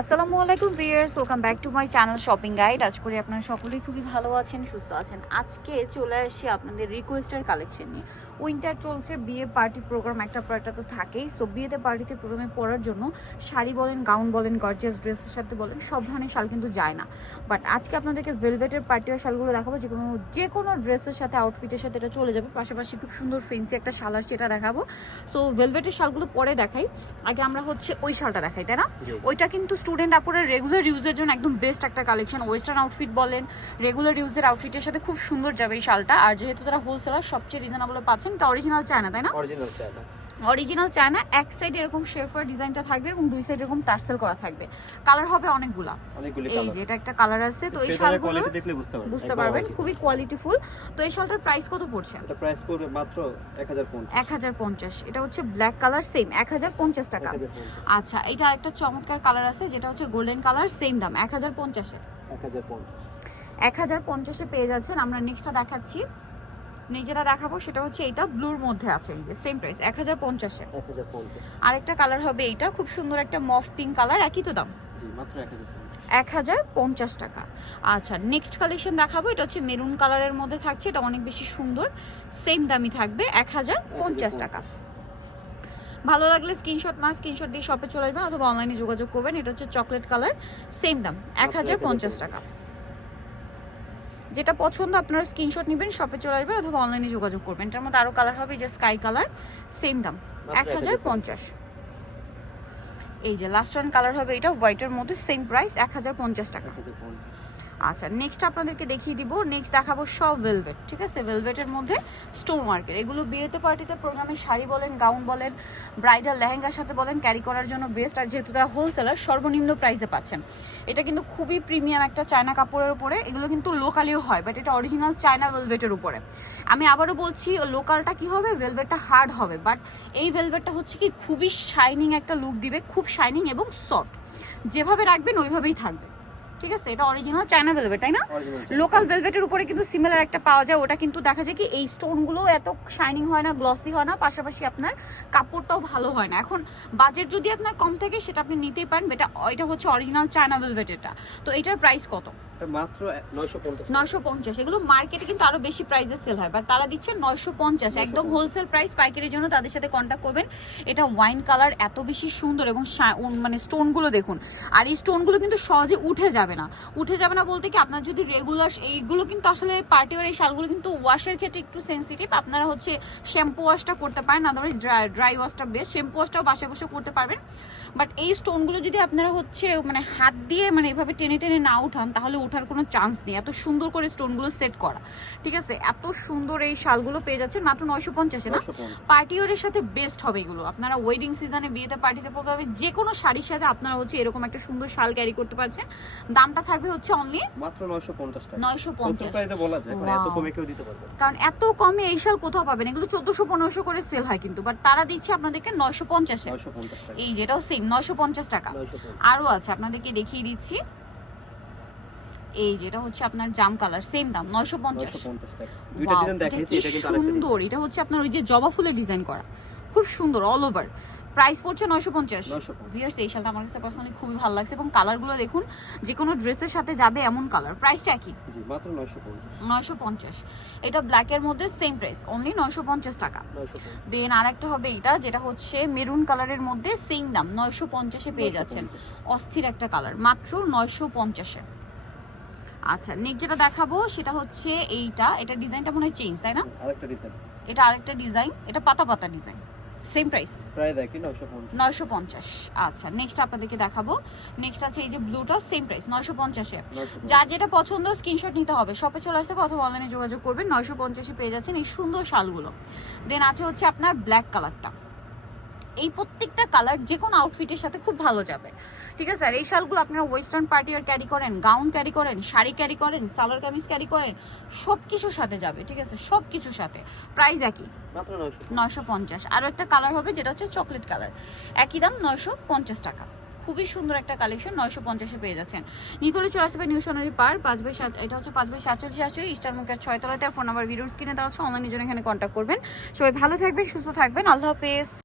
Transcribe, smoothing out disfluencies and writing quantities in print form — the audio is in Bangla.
আসসালামু আলাইকুম viewers, welcome back to my channel shopping guide. আজ করি আপনারা সকলেই খুবই ভালো আছেন, সুস্থ আছেন। আজকে চলে আসি আপনাদের রিকোয়েস্টের কালেকশন নিয়ে। উইন্টার চলছে, বিয়ে পার্টি প্রোগ্রাম একটা পর একটা তো থাকেই। সো বিয়েতে পার্টিতে প্রোগ্রামে পরার জন্য শাড়ি বলেন, গাউন বলেন, গর্জিয়াস ড্রেসের সাথে বলেন, সব ধরনের শাল কিন্তু যায় না। বাট আজকে আপনাদেরকে ভেলভেটের পার্টিওয়ার শালগুলো দেখাবো, যে কোনো ড্রেসের সাথে আউটফিটের সাথে এটা চলে যাবে। পাশাপাশি খুব সুন্দর ফেন্সি একটা শাল আসছে, এটা দেখাবো। সো ভেলভেটের শালগুলো পরে দেখাই, আগে আমরা হচ্ছে ওই শালটা দেখাই, তাই না? ওইটা কিন্তু স্টুডেন্ট আপুরের রেগুলার ইউজের জন্য একদম বেস্ট একটা কালেকশন। ওয়েস্টার্ন আউটফিট বলেন, রেগুলার ইউজের আউটফিটের সাথে খুব সুন্দর যাবে এই শালটা। আর যেহেতু তারা হোলসেলার, সবচেয়ে রিজনেবলে পাচ্ছেন। এটা অরিজিনাল চায়না, তাই না? Original China. এক সাইড এরকম শেফার ডিজাইনটা থাকবে এবং দুই সাইড এরকম টার্সেল করা থাকবে। কালার হবে অনেকগুলা। এই যে এটা একটা কালার আছে, তো এই শালগুলো বুঝতে পারবেন খুবই কোয়ালিটিফুল। তো এই শালটার প্রাইস কত পড়ছে? এটা প্রাইস পড়বে মাত্র 1050। এটা হচ্ছে ব্ল্যাক কালার, সেম 1050 টাকা। আচ্ছা, এটা আরেকটা চমৎকার কালার আছে, যেটা হচ্ছে গোল্ডেন কালার, সেম দাম 1050 এ। 1050 এ পেয়ে যাচ্ছেন। আমরা নেক্সটটা দেখাচ্ছি। যেটা দেখাবো সেটা হচ্ছে এইটা ব্লুর মধ্যে আছে, এই যে সেম প্রাইস 1050 এ। আরেকটা কালার হবে এইটা, খুব সুন্দর একটা মফ পিঙ্ক কালার, একই তো দাম, জি মাত্র 1050 টাকা। আচ্ছা, নেক্সট কালেকশন দেখাবো। এটা হচ্ছে মেরুন কালারের মধ্যে থাকছে, এটা অনেক বেশি সুন্দর, সেম দামই থাকবে 1050 টাকা। ভালো লাগলে স্ক্রিনশট দিয়ে শপে চলে আসবেন অথবা অনলাইনে যোগাযোগ করবেন। এটা হচ্ছে চকলেট কালার, সেম দাম 1050 টাকা। যেটা পছন্দ আপনারা স্ক্রিনশট নেবেন, শপে চলে আসবেন অথবা অনলাইনে যোগাযোগ করবেন। এটার মধ্যে আরো কালার হবে, যে স্কাই কালার, সেম দাম 1050। এই যে লাস্ট ওয়ান কালার হবে এটা হোয়াইটের মধ্যে, সেম প্রাইস 1050 টাকা। আচ্ছা, নেক্সট আপনাদেরকে দেখিয়ে দিব। নেক্সট দেখাবো সব ভেলভেট, ঠিক আছে? ভেলভেটের মধ্যে স্টোন ওয়ার্কের, এগুলো বিয়েতে পার্টিতে প্রোগ্রামে শাড়ি বলেন, গাউন বলেন, ব্রাইডাল লেহেঙ্গার সাথে বলেন, ক্যারি করার জন্য বেস্ট। আর যেহেতু তারা হোলসেলার, সর্বনিম্ন প্রাইসে পাচ্ছেন। এটা কিন্তু খুবই প্রিমিয়াম একটা চায়না কাপড়ের উপরে। এগুলো কিন্তু লোকালিও হয়, বাট এটা অরিজিনাল চায়না ভেলভেটের উপরে। আমি আবারও বলছি, লোকালটা কি হবে, ভেলভেটটা হার্ড হবে, বাট এই ভেলভেটটা হচ্ছে কি খুবই শাইনিং একটা লুক দিবে, খুব শাইনিং এবং সফট। যেভাবে রাখবেন ওইভাবেই থাকবে, ঠিক আছে? এটা অরিজিনাল চায়না ভেলভেট, তাই না? লোকাল ভেলভেটের উপরে কিন্তু সিমিলার একটা পাওয়া যায়, ওটা কিন্তু দেখা যায় কি এই স্টোনগুলো এত শাইনিং হয় না, গ্লসি হয় না, পাশাপাশি আপনার কাপড়টাও ভালো হয় না। এখন বাজেট যদি আপনার কম থাকে সেটা আপনি নিতেই পারেন। এটা হচ্ছে অরিজিনাল চায়না ভেলভেট। এটা তো এটার প্রাইস কত? মাত্র 950। এগুলো মার্কেটে কিন্তু আরো বেশি প্রাইসে সেল হয়, বাট তারা দিচ্ছে 950, একদম হোলসেল প্রাইস। পাইকারির জন্য তাদের সাথে কন্ট্যাক্ট করবেন। এটা ওয়াইন কালার, এত বেশি সুন্দর এবং মানে স্টোনগুলো দেখুন। আর এই স্টোনগুলো কিন্তু সহজে উঠে যাবে না বলতে কি, আপনার যদি রেগুলার, এইগুলো কিন্তু আসলে পার্টিওয়ার এই শালগুলো কিন্তু ওয়াশের ক্ষেত্রে একটু সেন্সিটিভ। আপনারা হচ্ছে শ্যাম্পু ওয়াশটা করতে পারেন, আদারওয়াইজ ড্রাই ওয়াশটা বেস্ট। শ্যাম্পু ওয়াশটাও বাসায় বসে করতে পারবেন, বাট এই স্টোনগুলো যদি আপনারা হচ্ছে মানে হাত দিয়ে মানে এভাবে টেনে টেনে না উঠান, তাহলে ওঠার কোনো চান্স নেই। এত সুন্দর করে স্টোনগুলো সেট করা, ঠিক আছে? এত সুন্দর এই শালগুলো পেয়ে যাচ্ছেন মাত্র 950 না? পার্টিওয়ারের সাথে বেস্ট হবে এগুলো। আপনারা ওয়েডিং সিজনে, বিয়েতে, পার্টিতে, প্রোগ্রামে যে কোনো শাড়ির সাথে আপনারা হচ্ছে এরকম একটা সুন্দর শাল ক্যারি করতে পারছেন। দামটা থাকবে হচ্ছে অনলি মাত্র 950 টাকা। 950 এটা বলা যায়, কারণ এত কমে কেউ দিতে পারবে না। কারণ এত কমে এই শাল কোথাও পাবেন, এগুলো 1400-1500 করে সেল হয় কিন্তু, বাট তারা দিচ্ছে আপনাদেরকে 950 এ। এই যেটাও সেম 950 টাকা। আরো আছে, আপনাদেরকে দেখিয়ে দিচ্ছি। এই যেটা হচ্ছে আপনার জাম কালার, সেম দাম 950 টাকা। দুইটা ডিজাইন দেখাইছি, এটা কিন্তু আরেকটা সুন্দর। এটা হচ্ছে আপনার ওই যে জবা ফুলের ডিজাইন করা, খুব সুন্দর, অল ওভার। প্রাইস পড়ছে 950। ভিউয়ার্স, এই শালটা আমার কাছে পার্সোনালি খুবই ভালো লাগছে এবং কালারগুলো দেখুন, যে কোনো ড্রেসের সাথে যাবে এমন কালার। প্রাইসটা কি? জি মাত্র 950। এটা ব্ল্যাকের মধ্যে, সেম প্রাইস, অনলি 950 টাকা। দেন আরেকটা হবে এটা, যেটা হচ্ছে মেরুন কালারের মধ্যে, সেম দাম 950 এ পেয়ে যাচ্ছেন। অস্থির একটা কালার, মাত্র 950 এ। আচ্ছা, নেক্সট যেটা দেখাবো সেটা হচ্ছে এটা ডিজাইনটা মনে হয় চেঞ্জ, তাই না? এটা আরেকটা ডিজাইন, এটা পাতা পাতা ডিজাইন, সেম প্রাইস, প্রায় দেখি 950। আচ্ছা, নেক্সট আপনাদেরকে দেখাবো। নেক্সট আছে এই যে ব্লুটা, সেম প্রাইস 950 এ। যার যেটা পছন্দ স্ক্রিনশট নিতে হবে, শপে চলে আসতে হবে অথবা অনলাইনে যোগাযোগ করবেন। 950 এ পেয়ে যাচ্ছেন এই সুন্দর শালগুলো। দেন আছে হচ্ছে আপনার ব্ল্যাক কালারটা। এই প্রত্যেকটা কালার যে কোনো আউটফিটের সাথে খুব ভালো যাবে, ঠিক আছে? আর এই শালগুলো আপনারা ওয়েস্টার্ন পার্টি আর ক্যারি করেন, গাউন ক্যারি করেন, শাড়ি ক্যারি করেন, সালোয়ার কামিজ ক্যারি করেন, সব কিছুর সাথে যাবে, ঠিক আছে? সব কিছুর সাথে। প্রাইস একই, মাত্র 950। আরো একটা কালার হবে যেটা হচ্ছে চকলেট কালার, একই দাম 950 টাকা। খুবই সুন্দর একটা কালেকশন, 950 এ পেয়ে যাচ্ছেন। নিতলে চলে আসবে নিউ সোনালী পার্ক, 5/7, এটা হচ্ছে 5/47 ইস্টার মার্কেট 6 তলাতে। ফোন নাম্বার ভিডিওর স্ক্রিনে দেওয়া আছে, অনলাইনের জন্য এখানে কন্ট্যাক্ট করবেন। সবাই ভালো থাকবেন, সুস্থ থাকবেন, আল্লাহ হাফেজ।